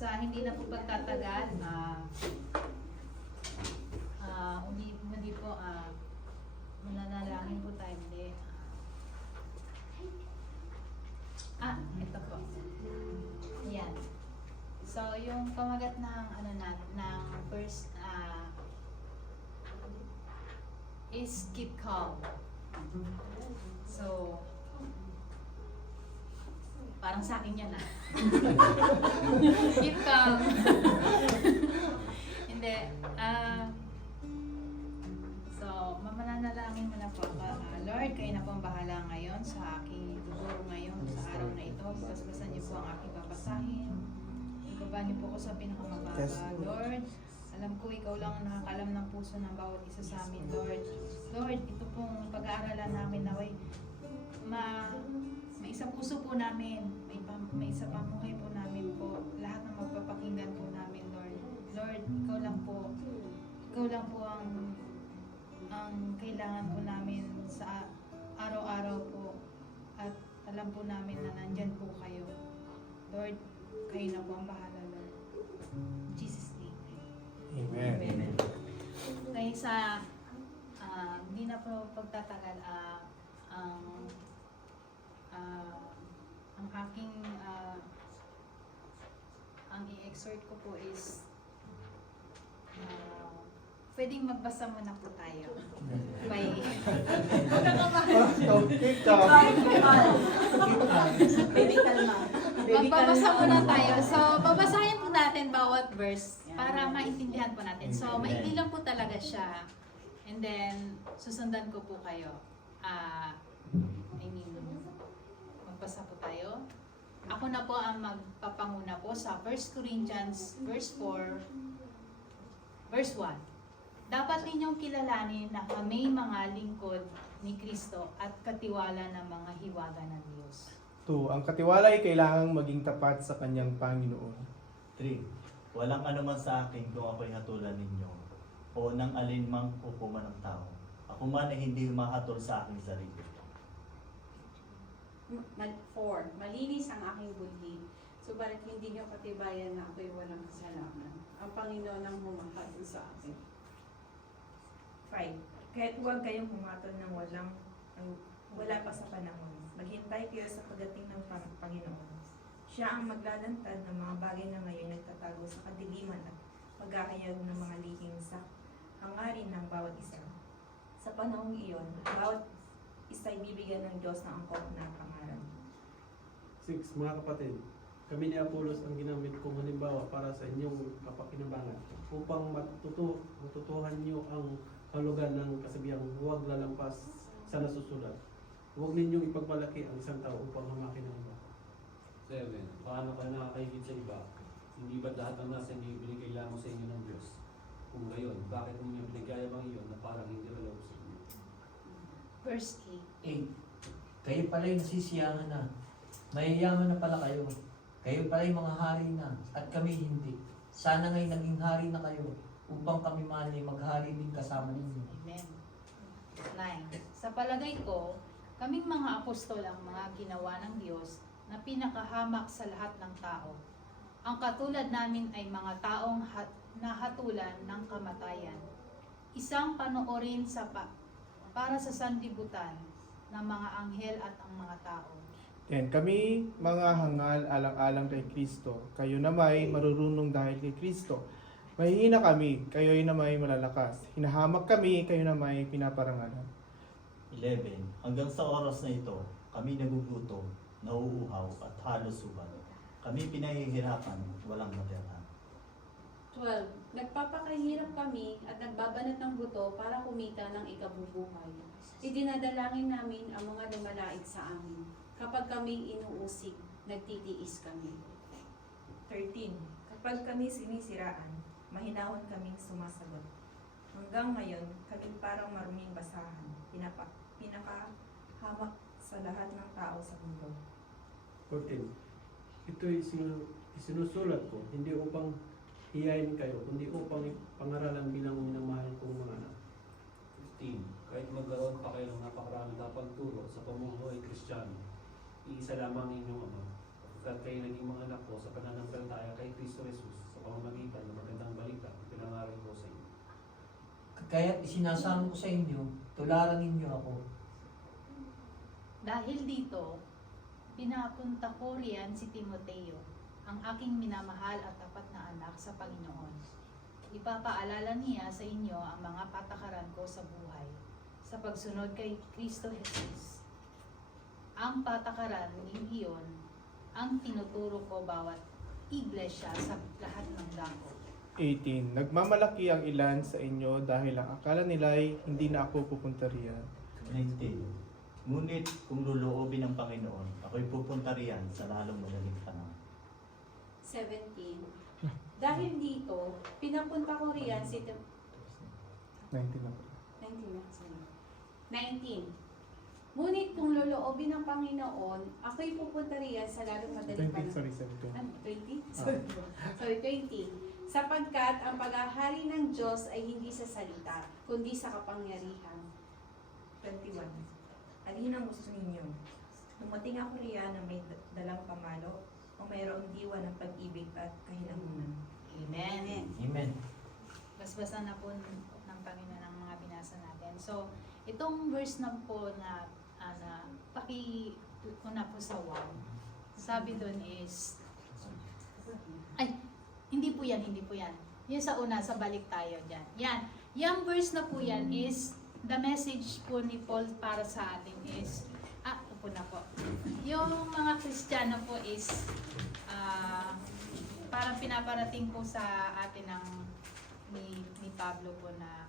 sa hindi na po pagtatagal, hindi po, mananalangin po tayo muli. Ito po. Yan. So, yung pamagat ng, ng first, is keep calm. So, parang sa akin yan keep calm. Hindi. So, mamananalangin mo na po. Lord, kayo na po ang bahala ngayon sa aking tuturo ngayon sa araw na ito. Basbasan niyo po ang aking papasahin. Ibaba niyo po ko sa pinakamababa. Lord, alam ko ikaw lang ang nakakalam ng puso ng bawat isa sa amin, Lord. Lord, ito pong pag-aaralan namin naway may isang puso po namin, may isa pamuhay po namin po, lahat ng magpapakinggan po namin, Lord. Lord, ikaw lang po ang kailangan po namin sa araw-araw po, at alam po namin na nandyan po kayo. Lord, kayo na po ang bahala, Lord. In Jesus' name. Amen. Amen. Kaya sa hindi na po pagtatagal, ang aking ang i-exhort ko po is pwedeng magbasa muna po tayo. By magbabasa muna tayo. So, babasahin po natin bawat verse para maintindihan po natin. So, maikli lang po talaga siya. And then, susundan ko po kayo. Magbasa po tayo. Ako na po ang magpapanguna po sa 1 Corinthians verse 4, verse 1. Dapat ninyong kilalanin na kami mga lingkod ni Kristo at katiwala ng mga hiwaga ng Diyos. 2. Ang katiwala ay kailangang maging tapat sa kanyang Panginoon. 3. Walang anuman sa akin kung ako'y hatulan ninyo o ng alinmang hukuman ng tao. Ako man ay hindi humahatol sa aking sarili. 4. Malinis ang aking budhi, subalit hindi niyo patibayan na ako'y walang kasalanan. Ang Panginoon ang humahatol sa akin. 5. Kaya't huwag kayong humatol ng wala pa sa panahon. Maghintay kayo sa pagdating ng Panginoon. Siya ang maglalantad ng mga bagay na ngayon nagtatago sa kadiliman at maghahayag ng mga lihim sa hangarin ng bawat isa. Sa panahong iyon, bawat isa'y bibigyan ng Diyos ng angkop na pangaral. 6. Mga kapatid, kami ni Apollos ang ginamit kong halimbawa para sa inyong kapakinabangan upang matutuhan niyo ang hulugan ng kasabihang huwag lalampas sa nasusulat. Huwag ninyong ipagmalaki ang isang tao upang hamakin ang iba. 7. Paano kayo nakakahigit sa iba? Hindi ba lahat ng nasa inyo binigay lamang sa inyo ng Diyos? Kung gayon, bakit ninyo pinagayabang iyon na parang hindi relog sa inyo? Verse 8. Kayo pala'y nasisiyahan na. Mayayaman na pala kayo. Kayo pala'y mga hari na, at kami hindi. Sana nga'y naging hari na kayo, upang kami man ay maghari din kasama ninyo. Amen. 9. Sa palagay ko, kaming mga apostol ang mga ginawa ng Diyos na pinakahamak sa lahat ng tao. Ang katulad namin ay mga taong nahatulan ng kamatayan. Isang panoorin para sa sanlibutan ng mga anghel at ang mga tao. 10. Kami mga hangal alang-alang kay Kristo. Kayo na may marurunong dahil kay Kristo. Mahihina kami, kayo na may malalakas. Hinahamak kami, kayo na may pinaparangalan. 11. Hanggang sa oras na ito, kami nagugutom, nauuhaw at halos subad. Kami pinahihirapan, walang matira. 12. Nagpapakahirap kami at nagbabanat ng buto para kumita ng ikabubuhay. Idinadalangin namin ang mga lumalait sa amin. Kapag kami inuusig, nagtitiis kami. 13. Kapag kami sinisiraan, mahinahon kaming sumasagot. Hanggang ngayon, kami parang maruming basahan, pinakahamak sa lahat ng tao sa mundo. 14. Ito'y isinusulat ko, hindi upang hiyain kayo, kundi upang pangaralan bilang minamahal kong mga anak. 15. Kahit magkaroon pa kayo ng napakarami na pagturo sa pamumuhay Kristiyano, iisa lamang inyong Ama, kapag kayo naging mga anak anak ko sa pananampalataya kay Kristo Jesus sa pamamagitan ng magandang balita na pinangaral ko sa inyo. Kaya't isinasamo ko sa inyo, tularan ninyo ako. Dahil dito, pinapunta ko riyan si Timoteo, ang aking minamahal at tapat na anak sa Panginoon. Ipapaalala niya sa inyo ang mga patakaran ko sa buhay, sa pagsunod kay Kristo Jesus. Ang patakaran ni iyon ang tinuturo ko bawat iglesia sa lahat ng dako. 18. Nagmamalaki ang ilan sa inyo dahil ang akala nila'y hindi na ako pupunta riyan. 19. Ngunit kung luluobin ng Panginoon, ako'y pupunta riyan sa lalong madaling panahon. 17. Dahil dito, pinapunta ko riyan si 19 na po. 19. Ngunit kung loloobin ng Panginoon, ako'y pupunta riyan sa lalong madaling 20, panahon. sorry, 17. Ano, 20? Sorry, 20. Sapagkat ang paghahari ng Diyos ay hindi sa salita, kundi sa kapangyarihan. 21. Alin ang gusto ninyo? Dumating ako riyan na may dalang pamalo o mayroong diwa ng pag-ibig at kahilangunan. Amen. Amen. Basbasan na po ng Panginoon ang mga binasa natin. So, itong verse na po na paki-una po sa 1, sabi doon is, ay, hindi po yan. Yung sa una, sa balik tayo dyan. Yan. Yung verse na po yan is, the message po ni Paul para sa atin is, upo na po. Yung mga Kristiyano po is, parang pinaparating po sa atin ng ni Pablo po na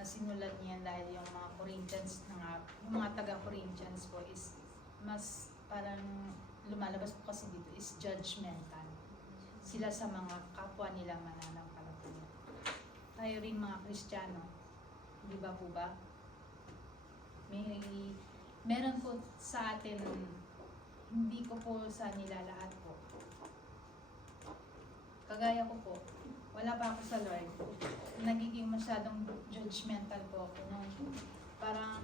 sinulat niya dahil yung mga Corinthians, yung mga taga-Corinthians po is mas parang lumalabas po kasi dito is judgmental. Sila sa mga kapwa nila mananampalataya. Tayo rin mga Kristiyano, di ba po ba? Meron po sa atin, hindi ko po sa nila lahat po. Kagaya ko po, wala pa ako sa Lord. Nagiging masyadong judgmental po ako. Parang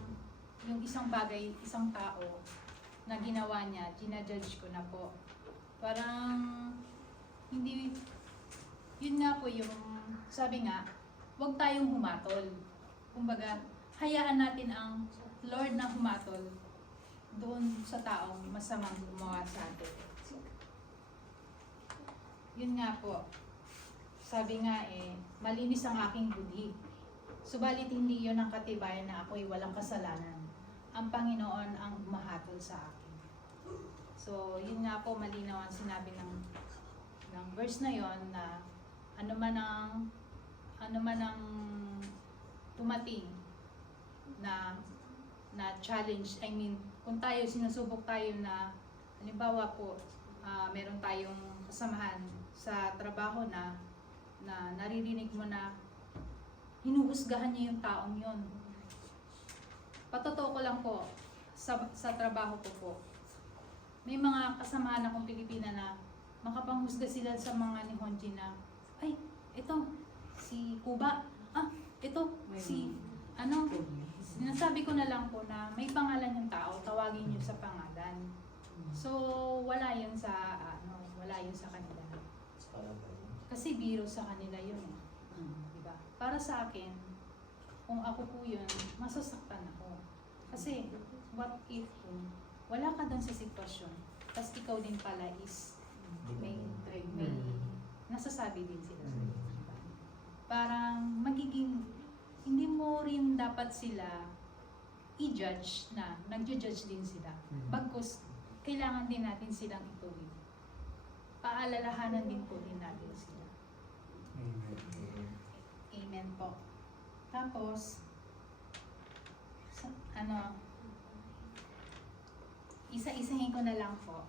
yung isang bagay, isang tao na ginawa niya, ginajudge ko na po. Parang hindi, yun nga po yung, sabi nga, huwag tayong humatol. Kumbaga, hayaan natin ang Lord na humatol doon sa taong masamang gumawa sa atin. Yun nga po, sabi nga malinis ang aking budhi. Subalit hindi yun ang katibayan na ako'y walang kasalanan. Ang Panginoon ang humahatol sa akin. So, yun nga po, malinaw ang sinabi ng verse na yon na ano man ang tumating na challenge, I mean, kung tayo, sinusubok tayo na, halimbawa po, meron tayong kasamahan sa trabaho na naririnig mo na hinuhusgahan niya yung taong yon. Patotoo ko lang po, sa trabaho ko po, may mga kasamahan akong Pilipina na makapanghusga sila sa mga ni Honji na, ay, ito, si Kuba, ito, si, sinasabi ko na lang po na may pangalan yung tao, tawagin niyo sa pangalan. So, wala yun sa kanila. Kasi biro sa kanila yun. Diba? Para sa akin, kung ako po yun, masasaktan ako. Kasi, what if wala ka dun sa sitwasyon, tapos ikaw din pala is may nasasabi din sila sa iyo. Diba? Parang magiging, hindi mo rin dapat sila i-judge na, nag-judge din sila. Bagkus, kailangan din natin silang ituwid. Paalalahanan din po din natin sila. Amen po. Tapos, isa-isahin ko na lang po.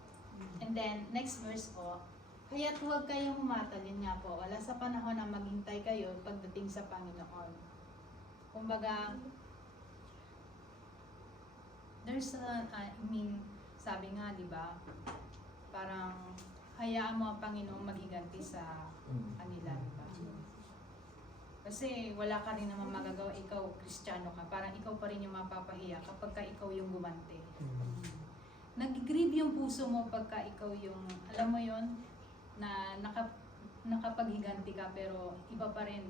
And then, next verse po, kaya't huwag kayong humatol, yun nga po, wala sa panahon na maghintay kayo pagdating sa Panginoon. Kumbaga, there's sabi nga, di ba, parang hayaan mo ang Panginoong maghiganti sa kanila, di ba? Kasi wala ka rin naman magagawa, ikaw Kristiyano ka, parang ikaw pa rin yung mapapahiya kapag ka ikaw yung gumante. nag-grieve yung puso mo pagka ikaw yung, alam mo yon na nakapaghiganti ka pero iba pa rin.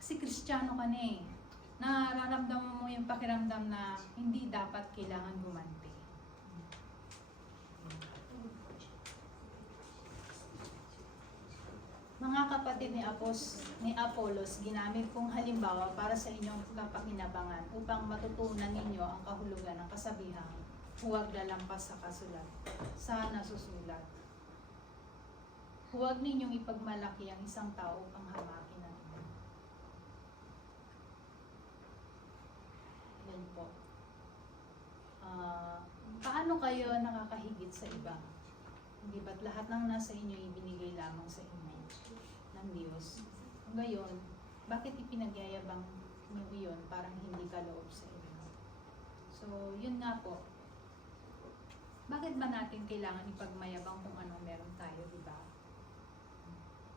Kasi Kristiyano ka na eh. Nararamdaman mo yung pakiramdam na hindi dapat kailangan gumanti. Mga kapatid ni Apollos, ginamit kong halimbawa para sa inyong kapakinabangan upang matutunan ninyo ang kahulugan ng kasabihang huwag lalampas sa kasulat, sa nasusulat. Huwag ninyong ipagmalaki ang isang tao upang hamakin natin. Yan po. Paano kayo nakakahigit sa iba? Hindi ba't lahat ng nasa inyo ibinigay lamang sa inyo ng Diyos? Ngayon, bakit ipinagyayabang niyo iyon parang hindi ka loob sa inyo? So, yun nga po. Bakit ba natin kailangan ipagmayabang kung ano meron tayo, di ba?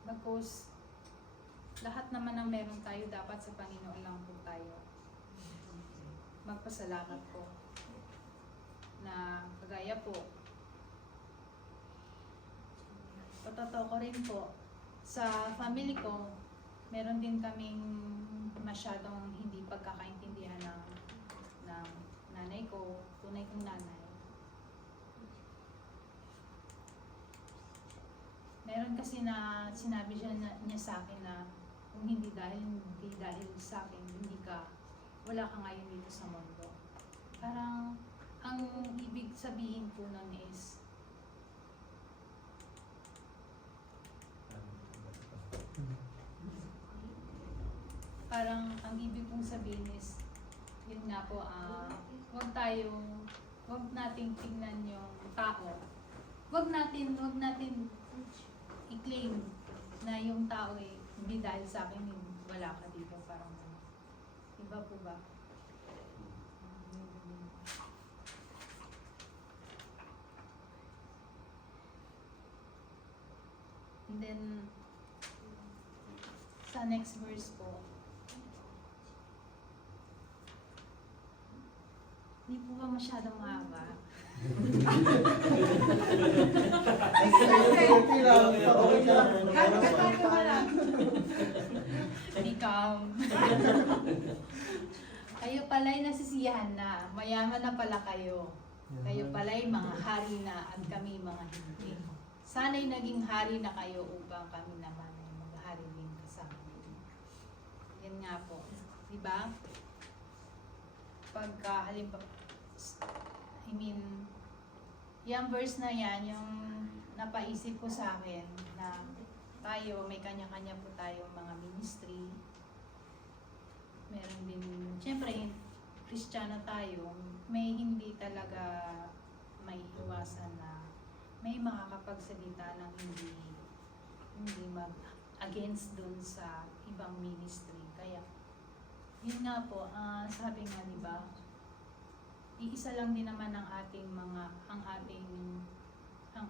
Bagkus, lahat naman ng meron tayo dapat sa Panginoon lang po tayo magpasalamat po na kagaya po. Totoo ko rin po, sa family ko, meron din kaming masyadong hindi pagkakaintindihan ng nanay ko, tunay kong nanay. Meron kasi na sinabi niya sa akin na kung hindi dahil sa akin, wala ka ngayon dito sa mundo. Parang, ang ibig sabihin po nun is, ang ibig pong sabihin is, yun nga po, wag nating tingnan yung tao. Wag natin i-claim na yung tao hindi dahil sa akin, wala ka dito, parang iba po ba? And then, sa next verse po, hindi po ba masyadong mahaba? Ikaw. Kayo pala'y nasisiyahan na, mayaman na pala kayo. Kayo pala'y mga hari na at kami mga hindi. Sana'y naging hari na kayo upang kami naman ay maghari din kasama ninyo. Yan nga po. Diba? Pagka halimbawa, yung verse na yan, yung napaisip ko sa akin na tayo, may kanya-kanya po tayong mga ministry. Meron din, syempre, Kristiyano tayo, may hindi talaga may iwasan na may makakapagsalita ng hindi mag-against dun sa ibang ministry. Kaya, yun nga po, sabi nga, di ba, iisa lang din naman ang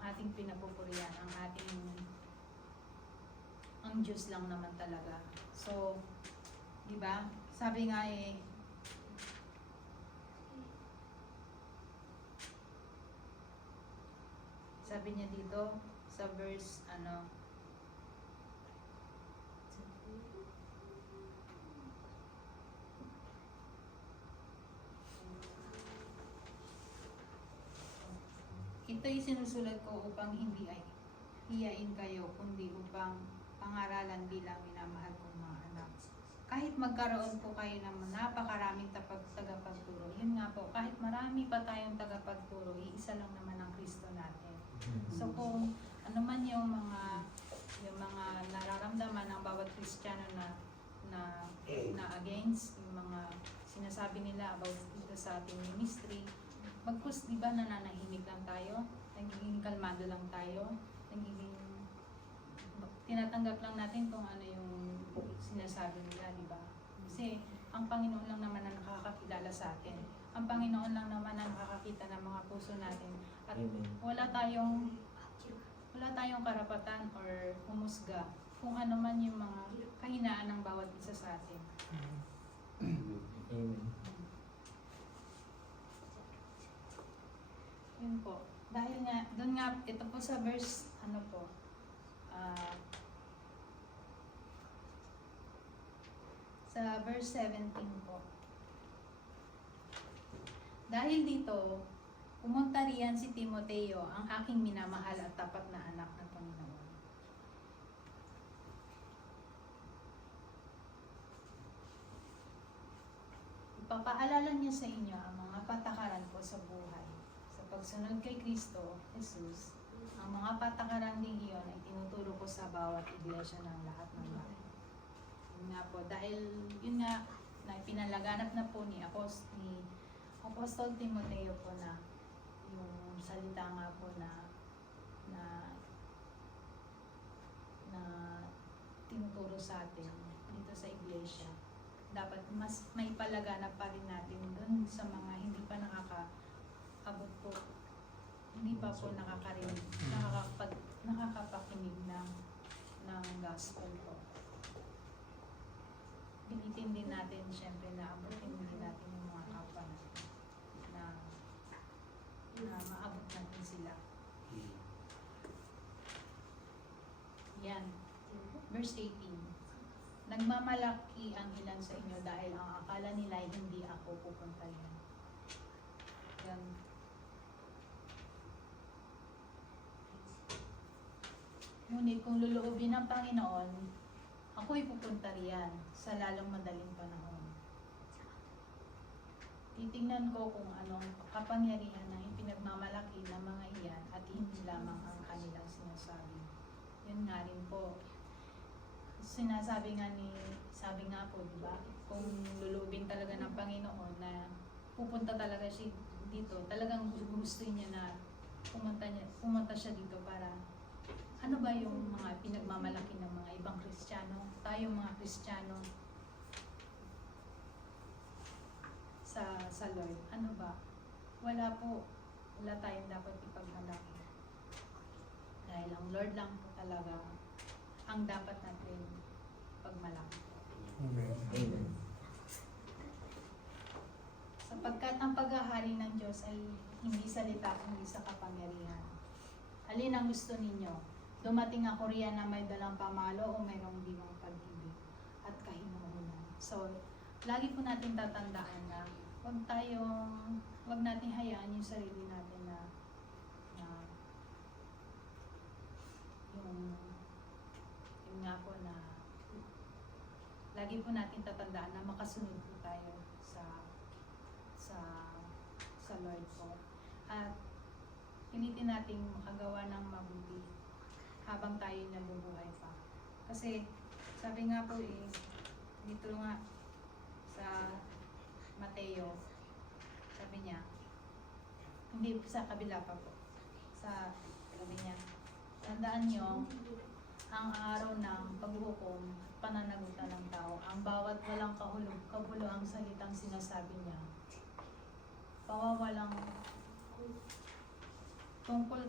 ating pinapupurihan, ang Diyos lang naman talaga. So, di ba? Sabi nga sabi niya dito sa verse ito'y sinusulat ko upang hindi ay hiyain kayo, kundi upang pangaralan bilang minamahal kong mga anak. Kahit magkaroon po kayo ng napakaraming tagapagturo, yun nga po, kahit marami pa tayong tagapagturo, iisa lang naman ang Kristo natin. So kung ano man yung mga nararamdaman ng bawat Kristiyano na against yung mga sinasabi nila about dito sa ating ministry, bagkus di ba nananahimik lang tayo, nagiging kalmado lang tayo, tinatanggap lang natin kung ano yung sinasabi nila, di ba? Kasi ang Panginoon lang naman ang nakakakilala sa atin. Ang Panginoon lang naman ang nakakakita ng mga puso natin. At wala tayong karapatan or humusga kung ano man yung mga kahinaan ng bawat isa sa atin. Amen. Yun po. Dahil nga, doon nga, ito po sa verse, ano po, sa verse 17 po. Dahil dito, pumunta riyan si Timoteo, ang aking minamahal at tapat na anak ng Panginoon. Ipapaalala niya sa inyo ang mga patakaran ko sa buhay. Sa pagsunod kay Kristo, Jesus, ang mga patakaran din iyon ay tinuturo ko sa bawat iglesia ng lahat ng bayan. Yun nga po, dahil yun nga, na pinalaganap na po ni Apostol Timoteo po na yung salita nga po na tinuturo sa atin dito sa iglesia. Dapat mas may palaganap pa rin natin dun sa mga hindi pa nakakaabot po, hindi pa po nakakarinig, nakakapakinig ng gospel po. Pilitin din natin syempre na abutin din natin yung mga kapwa natin na maabot natin sila. Yan. Verse 18. Nagmamalaki ang ilan sa inyo dahil ang akala nila ay hindi ako pupunta yan. Yan. Ngunit kung luluobin ng Panginoon, ako'y pupunta riyan sa lalong madaling panahon. Titingnan ko kung anong kapangyarihan ng ipinagmamalaki ng mga iyan at hindi lamang ang kanilang sinasabi. Yun nga rin po. Sabi nga po, di ba? Kung lulubin talaga ng Panginoon na pupunta talaga siya dito, talagang gusto niya na pumunta siya dito para ano ba yung mga pinagmamalaki ng mga ibang Kristiyano? Tayo mga Kristiyano sa Lord. Ano ba? Wala po. Wala tayong dapat ipagmalaki. Dahil ang Lord lang po talaga ang dapat natin pagmalaki. Amen. Amen. Sapagkat ang paghahari ng Diyos ay hindi salita kundi sa kapangyarihan. Alin ang gusto ninyo? Dumating ako riyan na may dalang pamalo o mayroong diwang pag-ibig at kahinuhunan. So, lagi po natin tatandaan na wag natin hayaan yung sarili natin na yung nga po na lagi po natin tatandaan na makasunod po tayo sa Lord po. At pilitin nating makagawa ng mabuti habang tayo nabubuhay pa. Kasi sabi nga po dito nga sa Mateo, sabi niya, hindi sa kabila pa po, sabi niya, tandaan nyo, ang araw ng paghuhukom at pananagutan ng tao, ang bawat walang kabulo ang salitang sinasabi niya, pawawalang tungkol,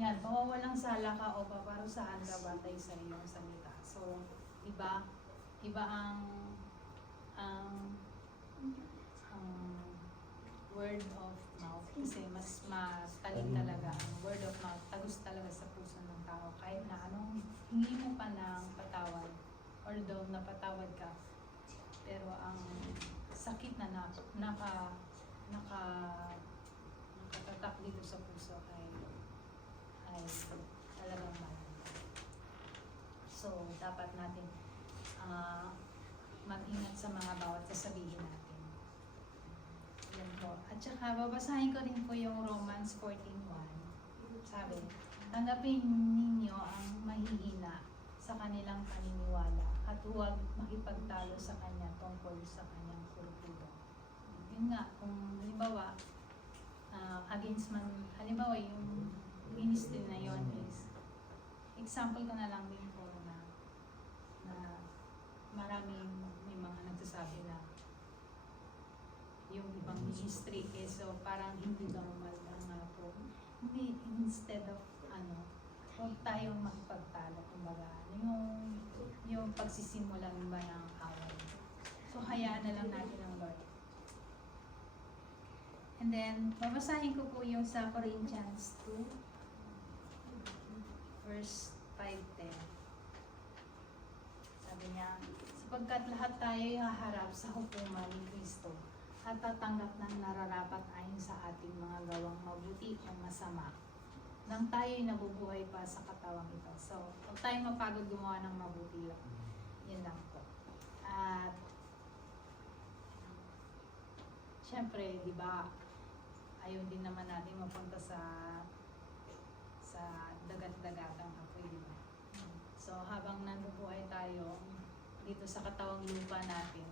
yan, pawawalang sala ka o paparusahan ka batay sa iyong salita. So, iba ang word of mouth kasi mas matalim talaga ang word of mouth, tagus talaga sa puso ng tao kahit na anong hingi mo pa ng patawad although napatawad ka, pero ang sakit na nakatatak dito sa puso ay talagang mahal. So, dapat natin mag-ingat sa mga bawat sasabihin natin. Yan po. At saka, babasahin ko rin po yung Romans 14:1. Sabi, tanggapin ninyo ang mahihina sa kanilang paniniwala at huwag makipagtalo sa kanya tungkol sa kanyang kultura. Yun nga, kung halimbawa, halimbawa yung ministry na yon is, example ko na lang din po na maraming may mga nagsasabi na yung ibang ministry so parang hindi normal na nga po. Hindi, instead of huwag tayong makipagtalo, kumbaga, yung pagsisimulan ba ng away. So hayaan na lang natin ang Lord. And then, babasahin ko po yung sa Corinthians 2, verse 5-10. Sabi niya, sapagkat lahat tayo haharap sa hukuman ni Kristo at tatanggap ng nararapat ayon sa ating mga gawang mabuti o masama nang tayo'y nabubuhay pa sa katawang ito. So, huwag tayong mapagod gumawa ng mabuti lang. Yun lang po. At, syempre, di ba, ayaw din naman natin mapunta sa dagat-dagatang apoy, di ba? So, habang nabubuhay tayo dito sa katawang lupa natin,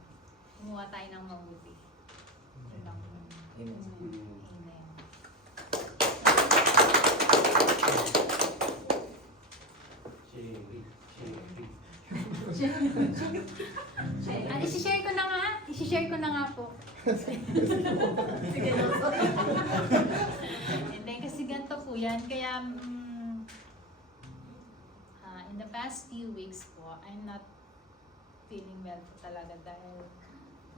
gumawa tayo ng mabuti. Yun lang po. Amen. Amen. Isi-share ko na nga. Isi-share ko na nga po. Hindi, kasi ganito po yan. Kaya, in the past few weeks po, I'm not feeling well po talaga dahil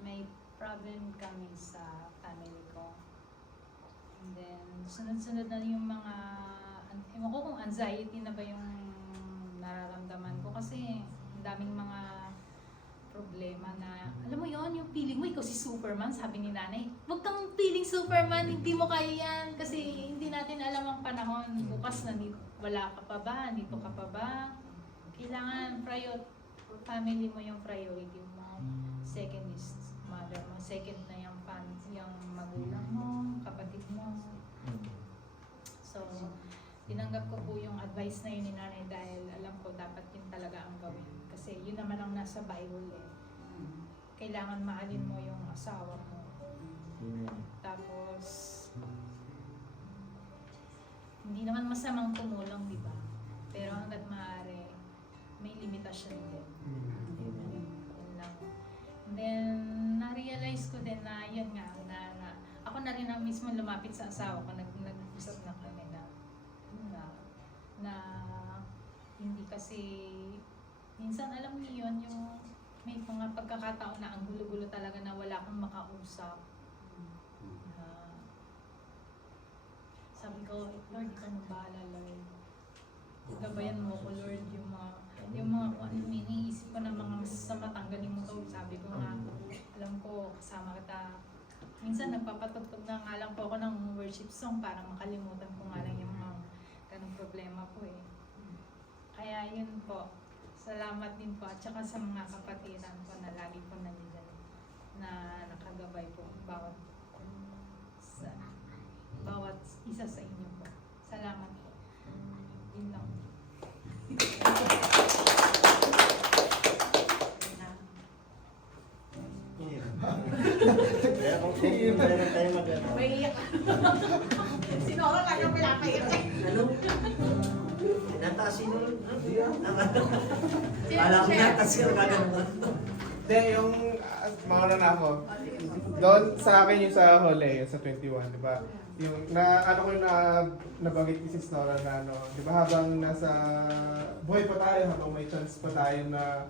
may problem kami sa family ko. And then, sunod-sunod na yung mga, ewan ko kung anxiety na ba yung nararamdaman ko kasi ang daming mga problema na, alam mo yon yung feeling mo, ikaw si Superman, sabi ni nanay, huwag kang feeling Superman, hindi mo kaya yan, kasi hindi natin alam ang panahon, bukas na wala ka pa ba, nito ka pa ba, kailangan family mo yung priority mo, second is mother mo, second na yung yung magulang mo, kapatid mo. So, tinanggap ko po yung advice na yun ni nanay dahil alam ko dapat yun talaga ang gawin. Kasi yun naman ang nasa Bible eh. Kailangan mahalin mo yung asawa mo. Tapos, hindi naman masamang tumulong, di ba? Pero hanggat maaari, may limitasyon din. Yun lang. And then, na-realize ko din na yun nga, na ako na rin ang mismo lumapit sa asawa ko, nag-usap na kami na hindi kasi minsan alam niyo yun yung may mga pagkakataon na ang gulo-gulo talaga na wala kang makausap. Sabi ko, Lord, ikaw nang bahala, Lord. Gabayan mo ko, Lord, yung mga kung ano iniisip ko ng mga masasama, tanggalin mo to. Sabi ko nga, alam ko, kasama kita. Minsan nagpapatugtog na nga lang po ako ng worship song para makalimutan ko nga lang yung mga ganong problema ko eh. Kaya yun po, salamat din po at saka sa mga kapatiran ko na lagi po nandiyan na nakagabay po bawat isa sa inyo po. Salamat po. Yun lang. Kaya kung meron tayo mag-ano. May iyak. Sinoro lang yung pinapaiyak. Ano? Natasin mo? Alam ko natasin mo kagano'n. Hindi, yung mauna na ako. Doon sa akin yung sa huli, sa 21, di ba? Yung ano ko yung nabanggit ni Sis Nora na ano, di ba habang nasa buhay pa tayo, habang may chance pa tayo na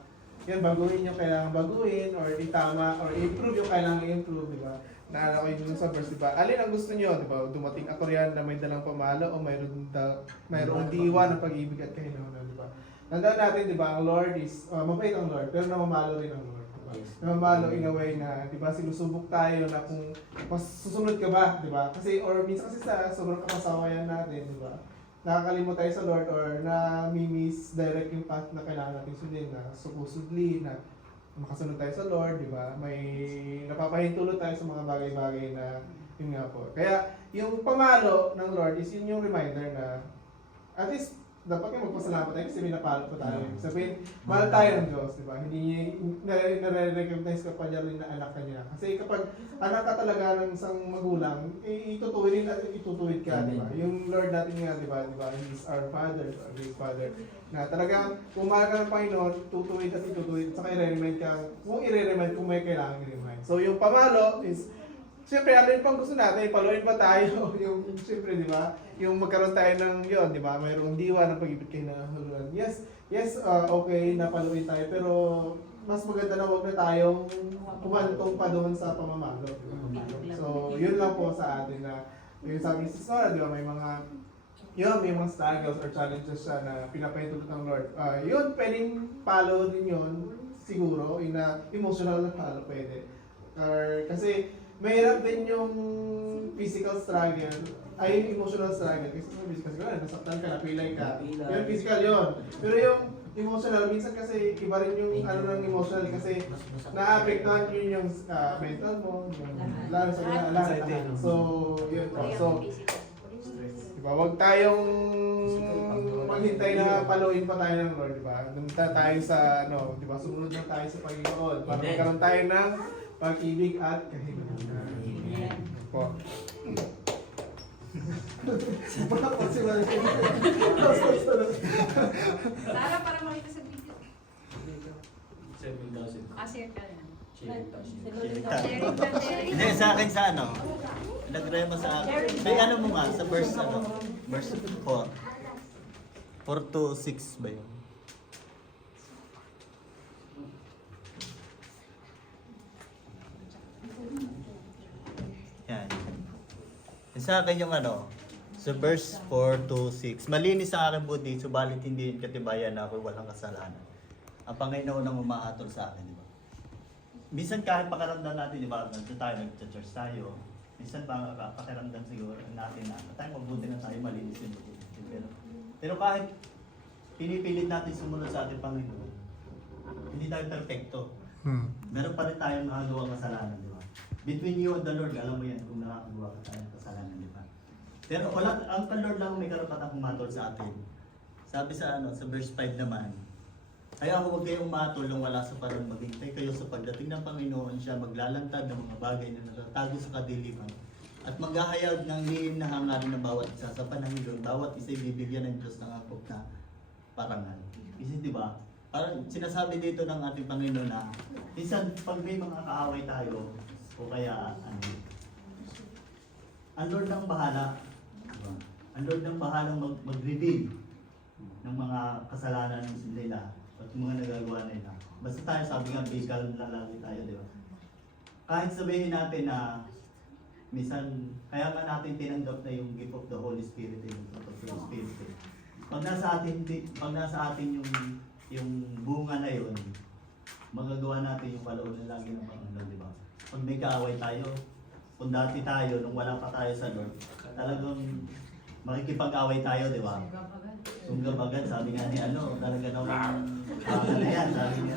yan, baguhin yung kailangan baguhin, or itama, or improve yung kailangan i-improve, di ba? Naalala ko yung sa verse, di ba? Alin ang gusto nyo, di ba? Dumating ako riyan na may dalang pamalo o mayroong diwa ng pag-ibig at kahinahon, di ba? Nandaan natin, di ba? Ang Lord is, mabait ang Lord, pero namamalo rin ang Lord. Namamalo in a way na, di ba, sinusubok tayo na kung mas susunod ka ba, di ba? Kasi, or minsan kasi sa sobrang kapasawayan natin, di ba? Nakakalimot tayo sa Lord or na misdirect yung path na kailangan natin sundin na supposedly na makasunod tayo sa Lord, di ba? May napapahintulot tayo sa mga bagay-bagay na yun nga po. Kaya yung pamalo ng Lord is yun yung reminder na at least dapat nga magpasalamat tayo kasi may napalo pa tayo. Sabihin, mahal tayo ng Diyos, di ba? Hindi nare-recognize ka pa niya rin na anak ka niya. Kasi kapag anak ka talaga ng isang magulang, itutuwid at itutuwid ka, di ba? Yung Lord natin nga, di ba? He is our Father, our great Father. Na talagang kung mahal ka ng Panginoon, tutuwid at itutuwid. At saka i-remind ka, kung i-remind kung may kailangan i-remind. So yung pamalo is, siyempre, ano yung pang gusto natin? Paluin pa tayo. Yung, siyempre, di ba? Yung magkaroon tayo ng yun, di ba? Mayroong diwa ng pag-ibig kayo na huluan. Yes, yes, okay, napaluin tayo, pero mas maganda na huwag na tayong kumantong pa doon sa pamamalo. So, yun lang po sa atin na yung sabi ni Sister, di ba, may mga struggles or challenges siya na pinapahintulot ng Lord. Yun, pwedeng follow din yun, siguro, in a emotional na follow, pwede. Kasi, mahirap din yung physical struggle, ay yung emotional struggle. Kasi sa physical struggle, nasaktan ka, napilay ka. Yung physical yun. Pero yung emotional, minsan kasi iba rin yung ng emotional kasi naapektuhan yun yung mental mo, yung lalo sa lahat. So, yun po. So, diba, huwag tayong maghintay na paluin pa tayo ng Lord, diba? Nunta tayo sa, diba, sumunod na tayo sa Panginoon para Amen. magkaroon tayo ng pag-ibig at kahilingan. Po. Tara, para makita sa video. 7,000. Share ka lang. Sharing tayo. Hindi, sa akin sa ano, nagrema sa akin. May ano mo nga, sa verse 4. 4 to 6 ba yun? Yan. Yung sa akin yung ano, sa verse 4 to 6. Malinis ang aking buti, subalit hindi yung katibayan na ako'y walang kasalanan. Ang Panginoon ang umahatol sa akin, di ba? Minsan kahit pakiramdam natin, di ba, nag-church tayo, minsan pakiramdam siguro natin na tayo mabuti na tayo, malinis yung buti. Pero kahit pinipilit natin sumunod sa ating Panginoon, hindi tayo perfecto. Meron pa rin tayong nakagawa kasalanan, di ba? Between you and the Lord, alam mo yan kung nakagawa ka tayo ng kasalanan, di ba? Pero ang Lord lang may karapatang humatol sa atin. Sabi sa verse 5 naman, kaya huwag kayong matulong wala sa parang maghintay kayo sa pagdating ng Panginoon, siya maglalantad ng mga bagay na natatago sa kadiliman at maghahayag ng liim na hangarin ng bawat isa sa panahon doon, bawat isa bibigyan ng Diyos ng akop na parangal. Kasi di ba, parang sinasabi dito ng ating Panginoon na minsan pag may mga kaaway tayo o kaya ang Lord ang bahala. Diba? Ang Lord ang bahalang mag-reveal ng mga kasalanan nila at mga nagagawa nila. Basta tayo, sabi nga, be calm lang lagi tayo, di ba? Kahit sabihin natin na minsan, kaya nga natin tinanggap na yung gift of the Holy Spirit, yung fruit of the Holy Spirit. Pag nasa atin yung bunga na yun, magagawa natin yung kalooban lagi ng Panginoon, di ba? Pag may kaaway tayo, kung dati tayo, nung wala pa tayo sa Lord, talagang makikipag-away tayo, di ba? Sunggabagan, sabi nga ni talaga naman, na yan, sabi niya.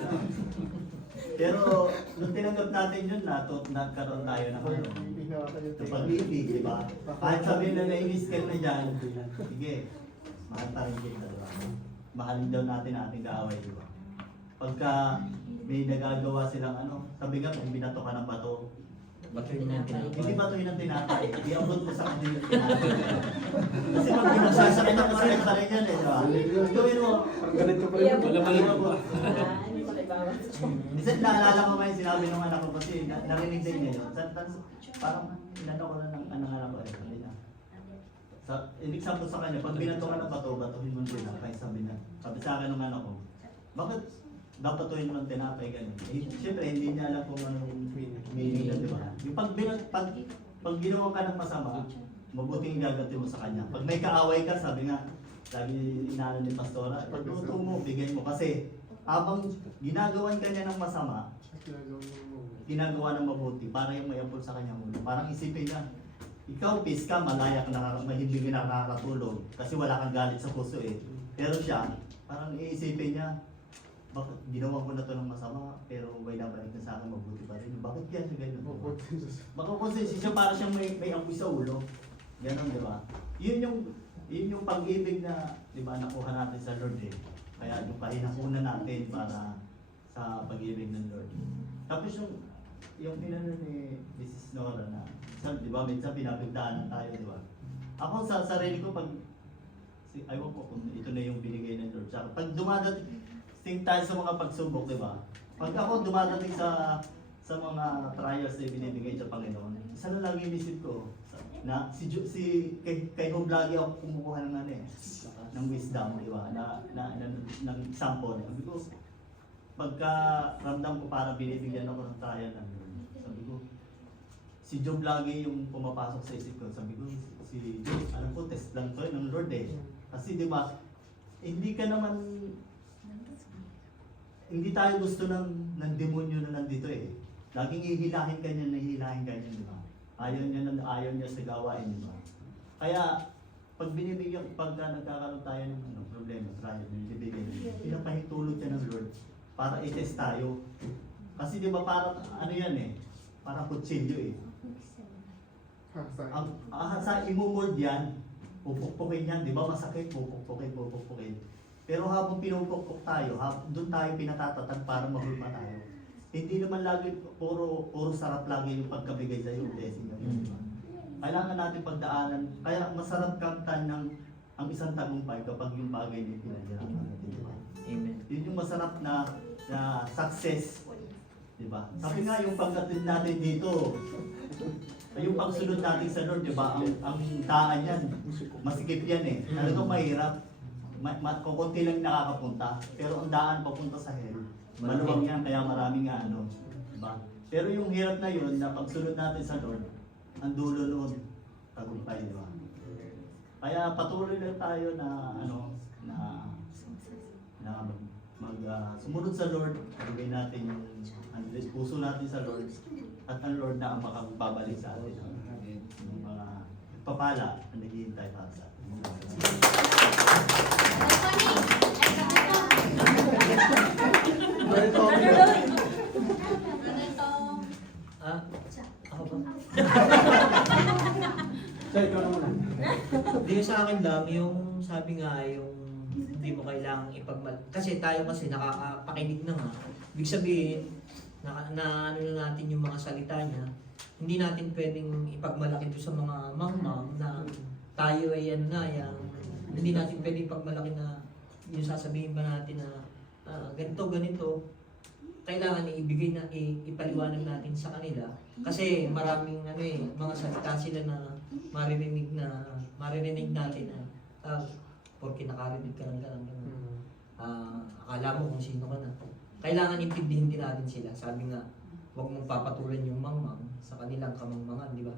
Pero, nung tinanggap natin yun, nagkaroon tayo ng pag-ibig, di ba? Kahit sabihin na nainis ka na dyan, sige, mahal pa rin kita, di ba? Mahalin daw natin ating kaaway, di ba? Pagka may nagagawa silang sabi nga, kung binato ka ng bato, hindi batuhin ng tinapay, iabot mo sa kanila yung tinapay. Kasi pag binasasakit na kasi pa rin yan, di ba? Gawin mo. Ganito pa rin. Wala mali po. Minsan naalala ko ba yung sinabi ng anak ko kasi narinig din niya yun. Parang inano ko na ng anak ko sabi niya. In-example sa kanya, pag binato ka ng bato, batuhin mo ng tinapay, sabi niya. Sabi sa akin ng anak ko, bakit batuhin mo ng tinapay ganun? Siyempre, hindi niya alam kung anong meaning na, di ba? Yung pag ginawa ka ng masama, mabuting gaganti mo sa kanya. Pag may kaaway ka, sabi nga, lagi inaano ni Pastora, pagluto mo, bigay mo. Kasi habang ginagawan ka niya ng masama, ginagawa ng mabuti, para yung may apol sa kanya muna. Parang isipin niya, ikaw pis ka, malaya ka na, hindi ka nakakatulog kasi wala kang galit sa puso eh. Pero siya, parang iisipin niya, bakit ginawa ko na to ng masama pero may nabalik na sa akin mabuti pa rin. Bakit kaya siya ganyan? Baka konsensya siya para siyang may amoy sa ulo. Ganon, di ba? Yun yung pag-ibig na, di ba, nakuha natin sa Lord eh. Kaya yung pahinakunan natin para sa pag-ibig ng Lord. Tapos yung pinano ni Mrs. Nora na, di ba, minsan pinapagdaanan tayo, di ba? Ako sa sarili ko, ayaw ko kung ito na yung binigay ng Lord. Pag dumadating tayo sa mga pagsubok, di ba? Pag ako dumadating sa mga trials na binibigay sa Panginoon, isa na lang inisip ko, Na kay Bob lagi ako kumukuha ng ano eh, ng wisdom, di ba? Ng example. Sabi ko, pagka ramdam ko para binibigyan ako ng trial ng Lord. Sabi ko, si Job lagi yung pumapasok sa isip ko. Sabi ko, si Job, alam ko, test lang to ng Lord eh. Kasi di ba, hindi tayo gusto ng demonyo na nandito eh. Laging ihilahin ka niya, nahihilahin ka niya, di ba? Ayaw niya sa gawain, di ba? Kaya, pagka nagkakaroon tayo ng problema, trial, pinapahintulot siya ng Lord para i-test tayo. Kasi di ba parang ano yan eh, parang kutsilyo eh. Sa imumold yan, pupukpukin yan, di ba masakit, pupukpukin. Pero habang pinupukpuk tayo, doon tayo pinatatatag para mahulma tayo. Hindi naman lagi, puro sarap lagi yung pagkabigay sa'yo, blessing ka di ba? Kailangan natin pagdaanan, kaya masarap kamtan ng ang isang tagumpay kapag yung bagay na pinaghirapan natin, di ba? Amen. Yun yung masarap na success, di ba? Sabi nga yung pagdating natin dito, yung pagsunod natin sa Lord, di ba? Ang daan yan, masikip yan eh. Talagang mahirap. Kukunti lang nakakapunta, pero ang daan papunta sa hell, maluwang yan, kaya maraming ano, di ba? Pero yung hirap na yun, na pagsunod natin sa Lord, ang dulo noon, tagumpay, di ba? Kaya patuloy lang tayo na sumunod sa Lord, ibigay natin yung puso natin sa Lord, at ang Lord na ang makapagbabalik sa atin ng mga papala na naghihintay para sa atin. Ah, ako ba? So, ikaw na muna. Hindi sa akin lang, yung sabi nga, yung hindi mo kailangang kasi tayo kasi nakakapakinig na nga. Ibig sabihin, na ano na natin yung mga salita niya, hindi natin pwedeng ipagmalaki doon sa mga mangmang na tayo ay yan na, hindi natin pwedeng ipagmalaki na yung sasabihin ba natin na ganito. Kailangan ibigay na ipaliwanag natin sa kanila kasi maraming mga salita sila na maririnig natin na porque nakarinig ka ng ganun. Akala mo kung sino ka na. Kailangan intindihin din natin sila. Sabi nga, huwag mong papatulan yung mangmang sa kanilang kamangmangan, di ba?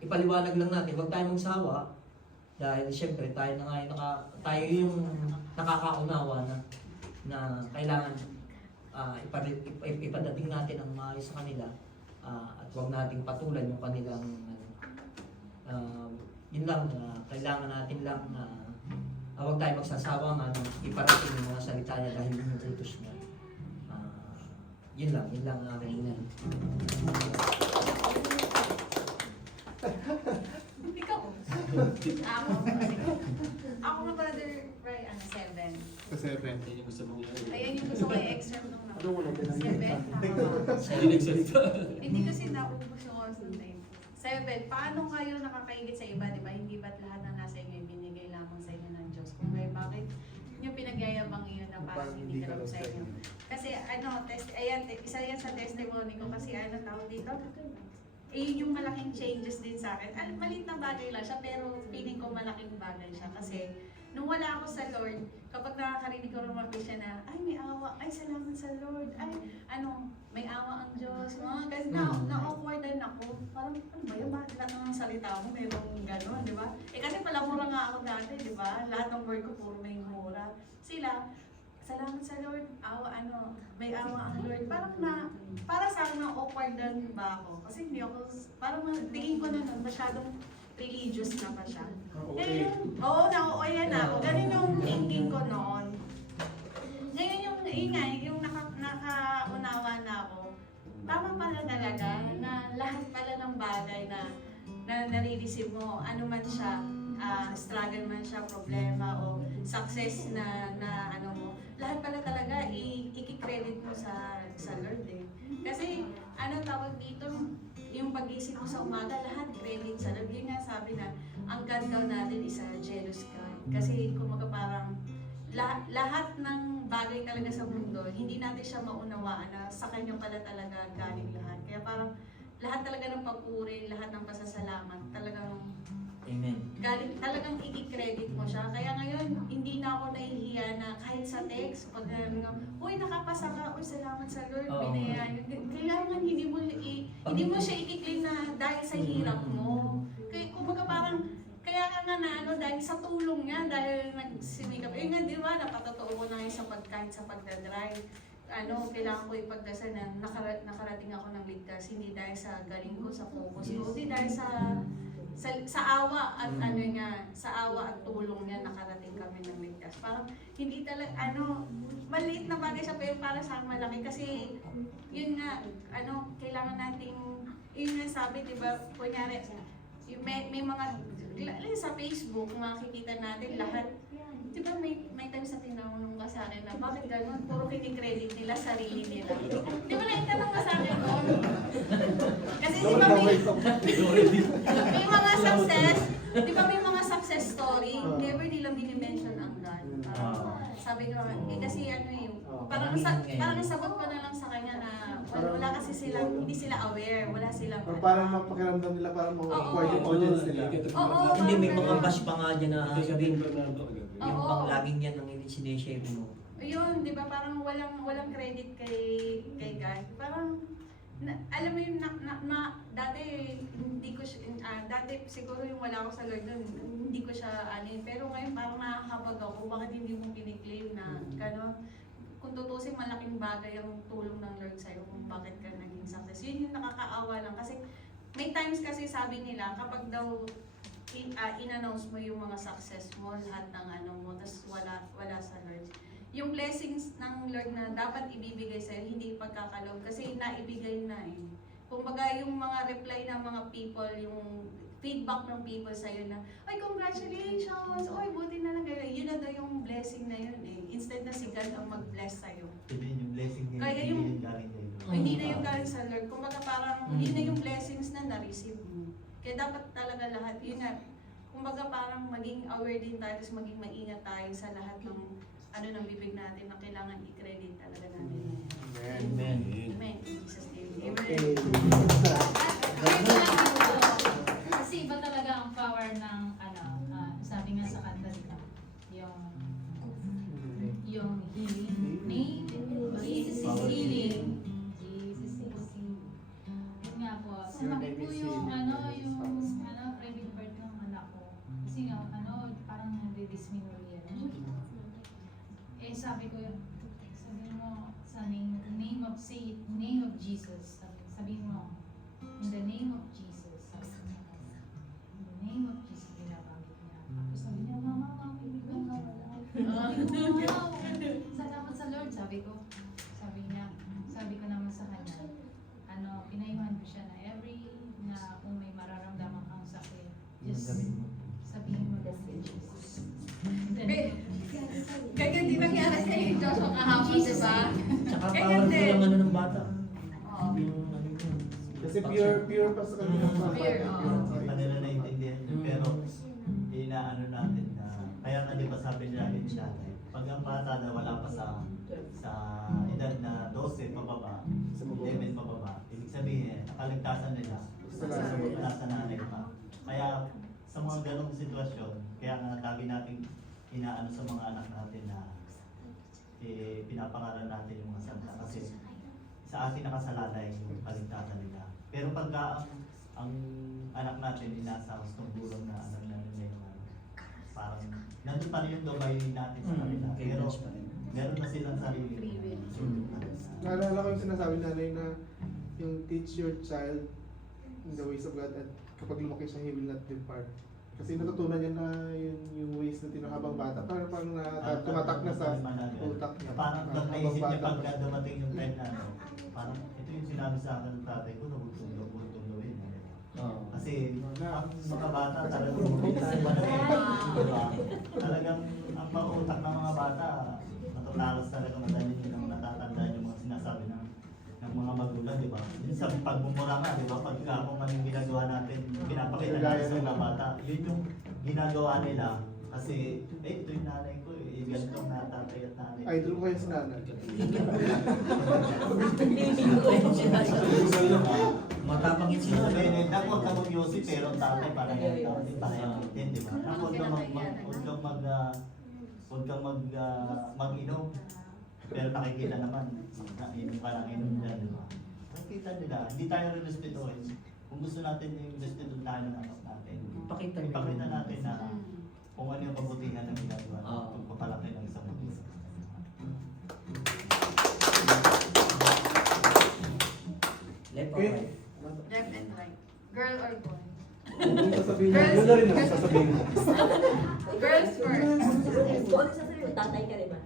Ipaliwanag lang natin, huwag tayong magsawa dahil siyempre tayo yung nakakaunawa na kailangan ipadating natin ang maayos sa kanila at huwag nating patulan yung kanilang yun lang, kailangan natin lang huwag tayo magsasawa nga iparating yung mga salita niya dahil inuutos niya. Yun lang ang aking Ikaw. Ako na brother Fry, 7. Sa 7. Yan yung gusto mong yun. Ayun yung gusto ko i-extra nung Ano mo na 7. Hindi nagsalita. Hindi kasi naubos yung consultation. 7. Paano kayo nakakaigit sa iba, di ba? Hindi ba't lahat ng nasa inyo binigay lamang sa inyo ng Diyos? Kung may bakit nyo pinagyayabang iyon na parang hindi ka sa inyo. Kasi isa yan sa testimony ko kasi tawag dito? Yung malaking changes din sa akin. Maliit na bagay lang siya, pero feeling ko malaking bagay siya. Kasi nung wala ako sa Lord, kapag nakakarinig ko ng mga Christian na, ay may awa, ay salamat sa Lord, ay may awa ang Diyos, mga ganun, na-awkward din ako. Parang, ano ba yun, bakit lahat ng salita mo, mayroong gano'n, di ba? Kasi palamura nga ako dati, di ba? Lahat ng word ko puro may mura. Sila, salamat sa Lord, may awa ang Lord. Para sa akin awkward din ba ako? Kasi hindi ako, parang tingin ko na nun, masyadong religious na ba siya? Ngayon, na-OA na ako. Ganun yung thinking ko noon. Ngayon yung nakaunawa na ako, tama pala talaga na lahat pala ng bagay na nare-receive mo, ano man siya, struggle man siya, problema o success na lahat pala talaga i-credit mo sa Lord eh. Kasi tawag dito, yung pag-isip mo sa umaga, lahat credit sa Lord. Yun nga sabi na, ang God daw natin is a jealous God. Kasi kumaga parang lahat ng bagay talaga sa mundo, hindi natin siya maunawaan na sa kanya pala talaga galing lahat. Kaya parang lahat talaga ng papuri, lahat ng pasasalamat, talagang Amen. galing, talagang i-credit mo siya. Kaya ngayon, hindi na ako nahihiya na kahit sa text, pag uy, nakapasa ka, uy, salamat sa Lord, Oo. binayaan. Kailangan hindi mo siya i-claim na dahil sa hirap mo. Kaya kumbaga parang, kaya ka nga na ano, dahil sa tulong niya, dahil nagsimikap. Eh nga, di ba, napatotoo ko na ngayon kahit sa pagdadrive. Kailangan ko ipagdasal na nakarating ako ng ligtas, hindi dahil sa galing ko, sa focus ko, hindi dahil sa awa at sa awa at tulong niya nakarating kami ng ligtas. Parang hindi talaga maliit na bagay siya pero para sa akin malaki kasi yun nga kailangan nating yun nga sabi, 'di ba? Kunyari may mga sa Facebook makikita natin lahat. 'Di ba may times sa tinanong ka sa akin na bakit gano'n? Puro kinikredit nila sarili nila. 'Di ba naitanong ka sa akin noon? Kasi 'di ba may mga success, 'di ba may mga success story, never nilang dinimension ang God. Sabi ko, kasi parang ang sagot ko na lang sa kanya na wala kasi silang, hindi sila aware, wala silang Parang mapakiramdam nila, parang ma-acquire yung audience nila. Oo, Hindi, may mga parang bash pa nga dyan na sabihin, Oo. yung pang laging yan ang sinishare mo. Yun, di ba, parang walang credit kay God. Parang, alam mo yun, dati, hindi ko dati siguro yung wala ako sa Lord nun, hindi ko siya, pero ngayon parang nakakabag ako, bakit hindi mo kiniklaim na, kung tutusin, malaking bagay ang tulong ng Lord sa'yo kung bakit ka naging success. Yun yung nakakaawa lang, kasi may times kasi sabi nila, kapag daw, in-announce mo yung mga success mo, lahat ng mo, tapos wala sa Lord. Yung blessings ng Lord na dapat ibibigay sa'yo, hindi ipagkakalob kasi naibigay na eh. Kumbaga yung mga reply ng mga people, yung feedback ng people sa'yo na, ay congratulations, oy buti na lang kayo. Yun na daw yung blessing na yun eh. Instead na si God ang mag-bless sa'yo. Sabihin yung blessing niya, Kaya hindi yung- yung galing sa'yo. Hindi na yung galing sa Lord. Kumbaga parang yun na yung blessings na na-receive mo. Kaya dapat talaga lahat, yun na. Kumbaga parang maging aware din tayo, tapos maging maingat tayo sa lahat ng ng bibig natin na kailangan i-credit talaga natin. Amen. Amen. In Jesus' name. Okay. Kasi iba talaga ang power ng sabi nga sa kanta nila, yung healing name, Jesus is healing. Jesus is healing. Yun nga po, sumakit po yung private part ng anak ko. Kasi nga, parang nade-dysmenorrhea na siya. Sabi ko, sabi mo sa name of Jesus, sabi mo, in the name of Jesus, sabi mo, in the name of Jesus, binabanggit niya. Tapos sabi niya, mama, ibigay ka wala. Sabi ko, wow, salamat sa Lord, sabi ko. Sabi ko naman sa kanya, pinayuhan ko siya na kung may mararamdaman kang sakit, just sabihin mo lang kay Jesus. Kaya di nangyari kay Joshua kahapon, di ba? Tsaka Kaya powerful din. ang ng bata. Oo. Yung Kasi pure pa sa kanila. Pure, oo. Hindi pa nila naintindihan yun, pero inaano natin na, kaya nga di ba sabi nila rin siya, pag ang bata na wala pa sa edad na 12 pababa, 11 pababa, ibig sabihin, nakaligtasan nila, wala sa nanay pa. Kaya sa mga ganong sitwasyon, kaya nga lagi natin inaano sa mga anak natin na pinapangaral natin yung mga santa kasi sa atin nakasalalay yung kaligtasan nila. Pero pagka ang anak natin inasa hustong gulong na alam na nila yung parang nandun pa rin yung gabay natin sa kanila. Pero meron na silang sarili. Free will. Naalala ko yung sinasabi nanay na yung teach your child in the ways of God at kapag lumaki siya, he will not depart. Kasi natutunan niya na yung ways na tinuhabang bata, parang tumatak na sa utak niya. Parang naisip niya pagka dumating yung time na parang ito yung sinabi sa akin ng tatay ko na butong-gawin. Kasi ang mga bata talagang talagang ang pautak ng mga bata matatalas talaga madali nilang natatandaan yung mga sinasabi ng mga magulang, di ba? Yun sa pagmumura nga, di ba? Pagka kung anong ginagawa natin, pinapakita natin sa mga bata, yun yung ginagawa nila. Kasi, ito yung nanay ko eh. Ganito ang natatay at nanay. Idol ko kayo si nanay. Matapang yun sila. Naku, huwag kang mag-yosi, pero ang tatay parang yan tao, di parang itin, di ba? Naku, huwag kang mag-inom. Pero nakikita naman, inom ka lang inom dyan, di ba? Nakikita nila, hindi tayo respetuhin. Kung gusto natin yung respetuhin tayo ng anak natin, ipakita natin na kung ano yung kabutihan ng ginagawa natin, Oo. pagpapalaki ng isang mag-isa. Left or Okay. right? Left and right. Girl or boy? Yung sasabihin niya, yun na rin ang sasabihin niya. Girls first. Kung ano sasabihin mo, tatay ka rin ba?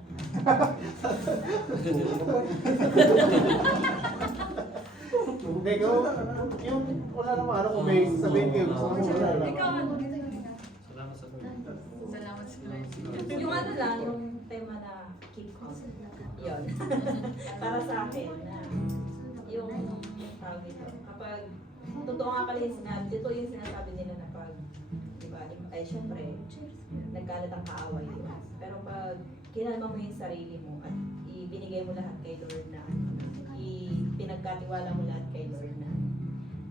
Hindi ko, yung wala naman ano kung may sabihin kayo, gusto mo wala lang. Ikaw ano? Salamat sa Lord. Salamat sa Lord. Yung ano lang, yung tema na keep calm. Yun. Para sa akin, na yung tawag ito, kapag totoo nga pala yung sinabi, dito yung sinasabi nila na pag, di ba, ay syempre, nagkalat ang kaaway, di ba? Pero pag kinalma mo yung sarili mo at ibinigay mo lahat kay Lord na, pinagkatiwala mo lahat kay Lord na,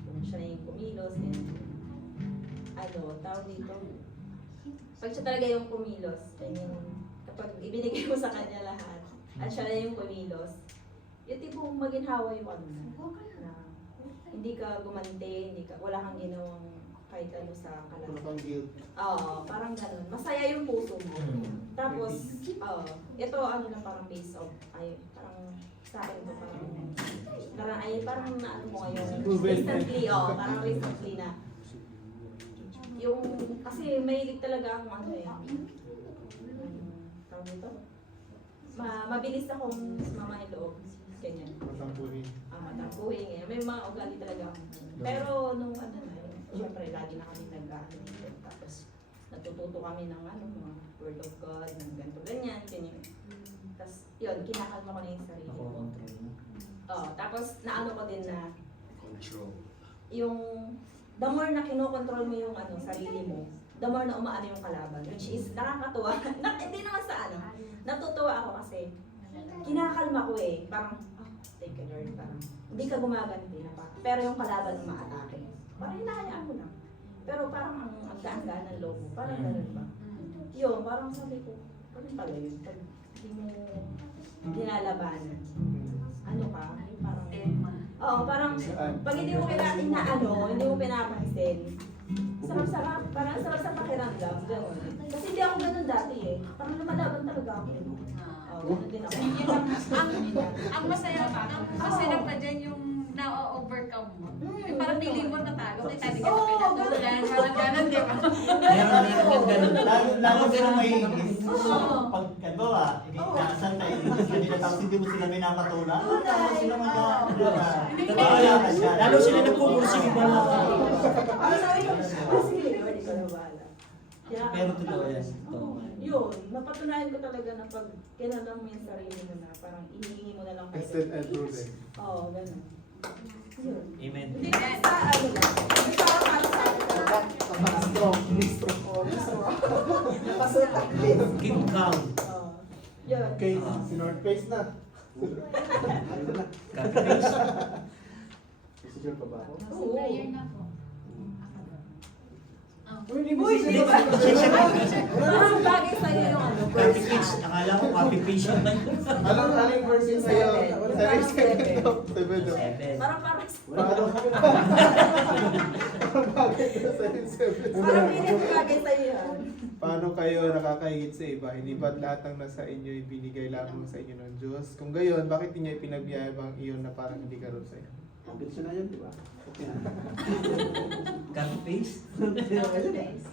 kung siya na yung kumilos, and ano, tawag dito, pag siya talaga yung kumilos, and yung, kapag ibinigay mo sa kanya lahat, at siya na yung kumilos, yung tipong maginhawa yung ano na hindi ka gumante, wala kang ginawang kahit ano sa Wala kalat. kang guilt. Oo, parang ganun. Masaya yung puso mo. Tapos, ito ano lang parang based off, parang sa akin to parang naano mo ngayon, recently, parang recently na, yung, kasi mahilig talaga akong ano tawag dito? Mabilis akong sumama yung loob, ganyan. Matampuhin. Matampuhin, may mga ugali talaga ako. Pero nung ano na yun, syempre lagi na kami nag-ano dito. Tapos natututo kami ng mga word of God, ng ganito, ganyan. Tapos yun, kinakalma ko na yung sarili ko. Nakokontrol mo. Tapos naano ko din na Control. yung the more na kinokontrol mo yung sarili mo, the more na umaano yung kalaban, which is nakakatuwa. Hindi naman sa natutuwa ako kasi kinakalma ko parang, thank you Lord, parang hindi ka gumaganti na parang, pero yung kalaban umaatake. Parang hinahayaan mo lang. Pero parang ang gaan-gaan ng loob mo, parang ganun ba? Yun, parang sabi ko, parang pala yun, pag hindi mo dinalabanan, ano ka, parang, parang, pag hindi mo hindi mo pinapansin, sarap-sarap, parang sarap sa pakiramdam, gano'n. Kasi hindi ako ganun dati parang lumalaban talaga ako. Ganun din ako. Ang masaya pa dyan yung na-overcome mo. Yung parang feeling mo natago, kaya tayo ka pinatulan, parang gano'n, di ba? Meron ganun. Lalo sila may Oo. pag naasan tayo kanila tapos hindi mo sila may napatulan. Tapos sila Lalo sila nagpupursige ba na? Sabi ko, sige, Lord, ikaw na bahala. Pero totoo yan. Yun, napatunayan ko talaga na pag kinalam mo yung sarili mo na parang hinihingi mo na lang kayo. Tested and proven. Oo, ganun. Yun. Amen. Hindi naman sa hindi sa Keep calm. Yun. Okay, si North Face na. Copy paste. Sure pa ba ako? Oo. na po. Hindi Uy, Hindi ba? parang bagay sa'yo yung Copy paste. Akala ko copy paste yun ba? Aling version sa'yo? 7 to 7 to. Parang Paano? Bakit na 7-7? parang bagay sa'yo yan. Paano kayo nakakahigit sa iba? Hindi ba't lahat ng nasa inyo ibinigay lamang sa inyo ng Diyos? Kung gayon, bakit niya ipinagyayabang iyon na parang hindi karoon sa iyo? Pagkitsa na yun, di ba? Okay na. Copy paste? Experience.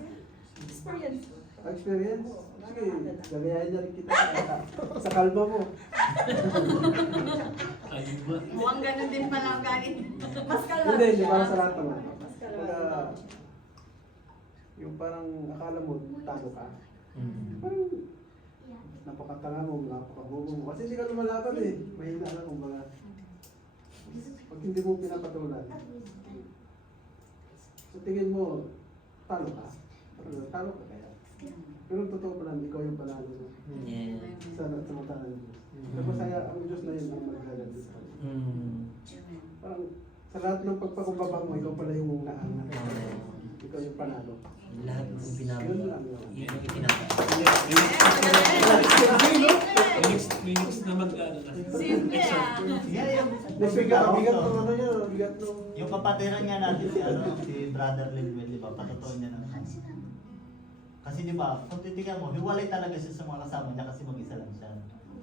Experience? Sige, gagayahin na rin kita sa kalma mo. Ayun ba? Mukhang gano'n din pala ang galit. Mas kalma Hindi, siya. para sa lahat naman. Mas kalma. Pagka, yung parang akala mo, talo ka. Parang, napakatanga mo, napakabobo mo. Kasi hindi ka lumalaban Mahina lang kung mga, pag hindi mo pinapatulan. Sa tingin mo, talo ka. Talo ka kaya. Pero ang totoo pala, ikaw yung panalo no? Yeah. Sa lahat sa mata ng Diyos. Tapos kaya ang Diyos na yun ang maglalagay sa kanya. Parang sa lahat ng pagpakumbaba mo, ikaw pala yung naangat. Ikaw yung panalo. Lahat ng Yun pinagawa. lang yun. Yun ang itinatawag. Minutes na mag-ano na. Simple ah. Yeah, yung Bigat ng ano niya, bigat ng... yung kapatiran nga natin si Brother Linwell, di ba? Patotoo niya naman. Kasi di ba, kung titignan mo, hiwalay talaga siya sa mga kasama niya kasi mag-isa lang siya.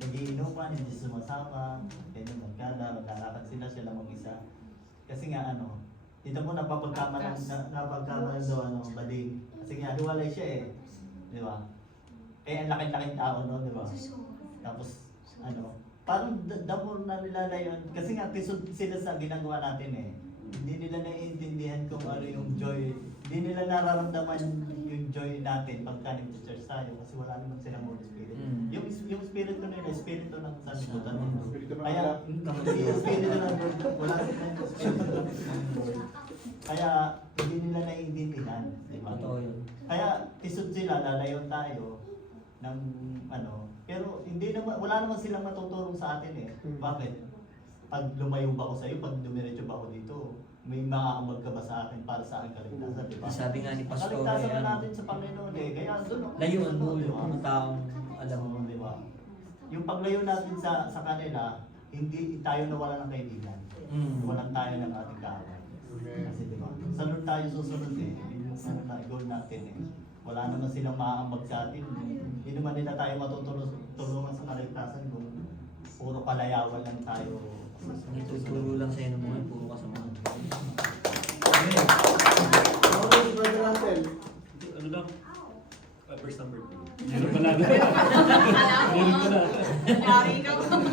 Nag-iinuman, hindi sumasama, ganyan magkada, maglalakad sila lang mag-isa. Kasi nga dito mo napapagkamalan daw bading. Kasi nga hiwalay siya eh. Di ba? Eh ang laki-laking tao no, di ba? Tapos parang damo na nilalayon. Kasi nga tisod sila sa ginagawa natin eh. Hindi nila naiintindihan kung ano yung joy. Hindi nila nararamdaman yung joy natin pagka nag-church tayo kasi wala naman silang Holy Spirit. Yung spirito nila, espiritu ng sanlibutan nila. Kaya yung spirito ng Lord, wala silang spirito ng Lord. Kaya hindi nila naiintindihan, di ba? Totoo yun. Kaya tisod sila, lalayon tayo ng pero hindi naman, wala naman silang matutulong sa atin eh. Bakit? Pag lumayo ba ako sa iyo, pag dumiretso ba ako dito, may makakambag ka ba sa akin para sa akin kaligtasan, di ba? Sabi nga ni Pastor, Kaligtasan na natin sa Panginoon eh. Kaya doon ako. layuan mo di yung ba? mga taong alam mo. Di ba? Yung paglayo natin sa kanila, hindi tayo nawala ng kaibigan. Walang tayo ng ating kaaway. Kasi di ba? Sa Lord tayo susunod eh. Yun yung goal natin eh. Wala naman silang maaambag sa atin. Hindi naman nila tayo matutulungan sa kaligtasan kung puro palayawan lang tayo. Ang ituturo lang sa'yo ng mga puro kasama. Okay, Brother Russell. Ano lang? Verse number 2. Meron pala na. Meron pala. Yari ka mo.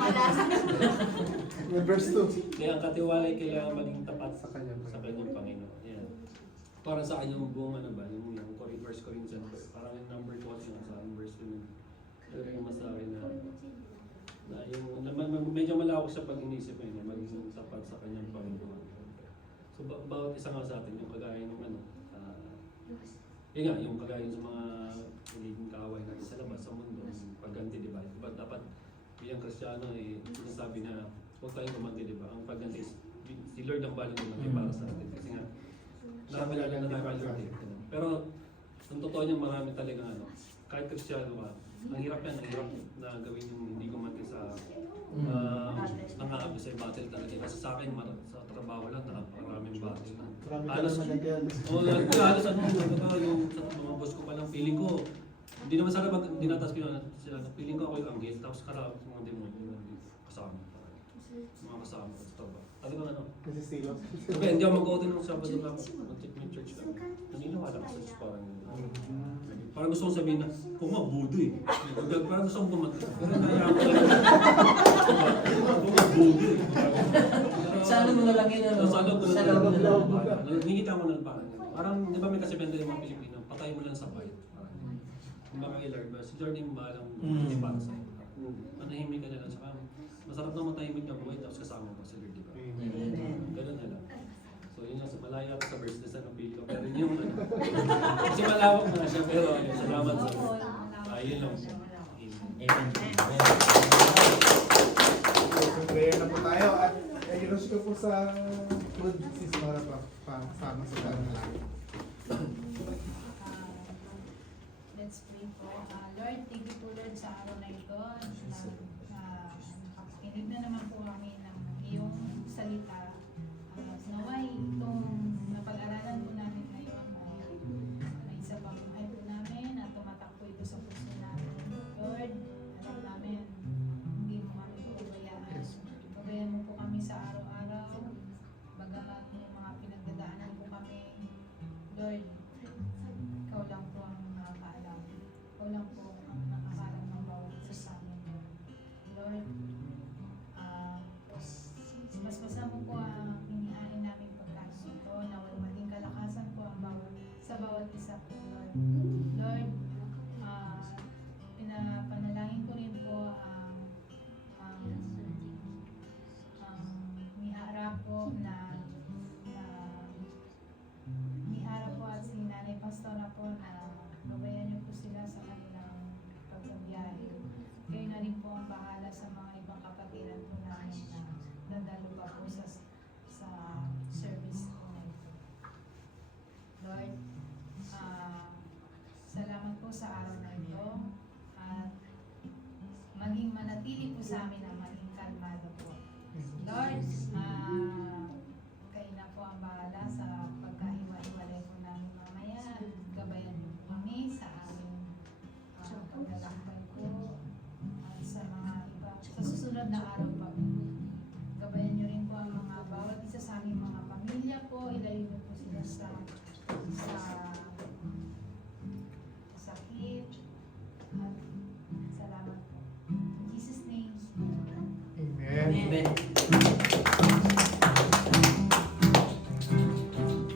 Malas. May verse 2. Kaya ang katiwalay kailangan maging tapat Sa kanyang Panginoon. Yan. Para sa akin yung buong yung First Corinthians, parang yung number 2 yung sa akin, verse 2. Pero yung mas sa akin yung medyo malawak siya pag inisip mo yun, maging tapat sa kanyang Panginoon. So bawat isa nga sa atin, yung kagaya ng yun nga, yung kagaya sa mga nagiging kaaway natin sa labas, sa mundo, yung pagganti, di ba? Dapat bilang Kristiyano, sinasabi na huwag tayong gumanti, di ba? Ang pagganti, si Lord ang balang gumanti para sa atin. Kasi nga, nakakilala na tayo kay Lord. Pero, ang totoo niya, marami talaga kahit Kristiyano ka, ang hirap na gawin yung hindi gumanti sa nangaabot sa battle talaga. Kasi sa akin, sa trabaho lang, napakaraming battle na. Halos yung sa mga boss ko palang feeling ko, hindi naman sana pag dinatas ko sila, feeling ko ako yung anggit, tapos karami sa mga demonyo kasama. Mga kasama sa trabaho. Talagang Kasi silos. okay, hindi ako mag-go din ng Sabado lang, mag-check my church lang. Naniniwala ko sa Diyos parang gusto kong sabihin na, kung budo eh. Parang gusto kong gumanti. Pero naiyak ko lang. Kung budo eh. Sa ano mo na lang yun, Sa loob ko Sa na loob lang. mo na lang. Nakikita mo na parang, di ba may kasabihan din yung mga Pilipino, patay mo lang sa bahay. Kung baka kay Lord ba, si Lord yung balang hindi para sa'yo. Manahimik ka na lang, saka masarap na matahimik na buhay, tapos kasama mo si Lord, di ba? Ganun na lang. So yun lang, malayo ako sa verse na napili ko, pero yun yung kasi malawak na siya, pero salamat sa yun lang. Amen. So, prayer na po tayo at i-rush ko po sa good sis para sama sa daan. Let's pray po. Lord, thank you po Lord sa araw na ito. Nakakinig na naman po kami ng iyong salita. Naway itong napag-aralan po namin ngayon ay isa pang buhay po namin at tumatak po ito sa puso namin. Lord, alam namin, hindi mo kami pabayaan. Pabayaan mo po kami sa araw-araw. Bagamat yung mga pinagdadaanan po kami. Lord, ikaw lang po ang nakakaalam. Ikaw lang po ang nakakaalam ng bawat isa sa amin. Lord, mas mo po ang hinihain namin pagkasunod. bahala sa mga ibang kapatiran po namin na dadalo pa po sa service po na ito. Lord, salamat po sa araw na ito at maging manatili po sa amin ang maging kalmado po. Lord, kayo na po ang bahala sa pagkahiwa-hiwalay po namin mamaya. Gabayan niyo po kami sa aming paglalakbay po at sa mga iba. Sa susunod na araw pa po. Gabayan niyo rin po ang mga bawat isa sa aming mga pamilya po. Ilayo niyo po sila sa sakit. At salamat po. In Jesus' name. Amen. Amen.